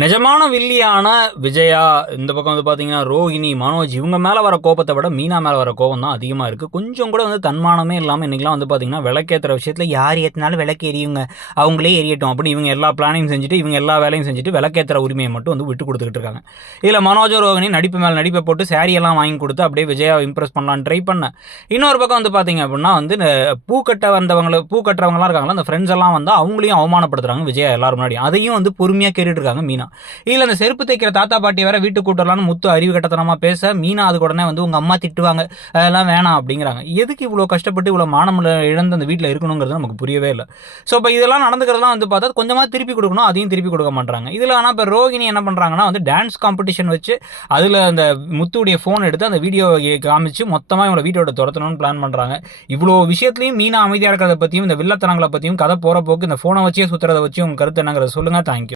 நிஜமான வில்லியான விஜயா, இந்த பக்கம் வந்து பார்த்தீங்கன்னா, ரோஹிணி, மனோஜ் இவங்க மேல வர கோபத்த விட மீனா மேல வர கோபம் தான் அதிகமா இருக்கு. கொஞ்சம் கூட வந்து தன்மானமே இல்லாம இன்னைக்கெல்லாம் வந்து பார்த்தீங்கன்னா, விளக்கேத்துற விஷயத்துல யார் ஏத்துனாலும் விளக்கு எரியுங்க. அவங்களே எரியட்டும் அப்படின்னு இவங்க எல்லா பிளானையும் செஞ்சுட்டு, இவங்க எல்லா வேலையும் செஞ்சுட்டு விளக்கேத்துற உரிமையை மட்டும் வந்து விட்டு குடுத்துக்கிட்டு இருக்காங்க. இதுல மனோஜும், ரோஹிணி நடிப்பு மேல நடிப்பை போட்டு சாரி எல்லாம் வாங்கி குடுத்து அப்படியே விஜயாவ இம்ப்ரெஸ் பண்ணலான்னு ட்ரை பண்ண. இன்னொரு பக்கம் வந்து பார்த்தீங்க அப்படின்னா வந்து பூ கட்ட வந்தவங்கள பூ கட்டுறவங்கலாம் இருக்காங்கல்ல, அந்த ஃப்ரெண்ட்ஸ் எல்லாம் வந்து அவங்களையும் அவமானப்படுத்துறாங்க விஜயா எல்லாரும் முன்னாடியும். அதையும் வந்து பொறுமையா கேட்டுட்டு இருக்காங்க மீனா. இல்ல அந்த செருப்பு தைக்கிற தாத்தா பாட்டி வேற வீட்டுக்கு கூட்டு வரலான்னு முத்து அறிவு கட்டத்தனமா பேச, மீனா அதுக்கு உடனே வந்து உங்க அம்மா திட்டுவாங்க, அதெல்லாம் வேணாம் அப்படிங்கிறாங்க. எதுக்கு இவ்வளோ கஷ்டப்பட்டு இவ்வளோ மானம் இழந்து அந்த வீட்டில் இருக்கணுங்கிறது நமக்கு புரியவே இல்லை. ஸோ இப்போ இதெல்லாம் நடந்துக்கிறதெல்லாம் வந்து பார்த்தா கொஞ்சமாக திருப்பி கொடுக்கணும், அதையும் திருப்பி கொடுக்க மாட்டாங்க. இதில் ஆனால் இப்போ ரோகிணி என்ன பண்ணுறாங்கன்னா வந்து டான்ஸ் காம்படிஷன் வச்சு அதில் அந்த முத்துடைய ஃபோன் எடுத்து அந்த வீடியோ காமிச்சு மொத்தமாக இவங்களை வீட்டோட துரத்தணும்னு பிளான் பண்ணுறாங்க. இவ்வளோ விஷயத்துலையும் மீனா அமைதியாக இருக்கிறத பற்றியும் இந்த வில்லத்தனங்களை பற்றியும் கதை போகிற போக்கு இந்த ஃபோனை வச்சே சுற்றுறதை வச்சு உங்கள் கருத்து என்னங்கிறத சொல்லுங்கள். தேங்க்யூ.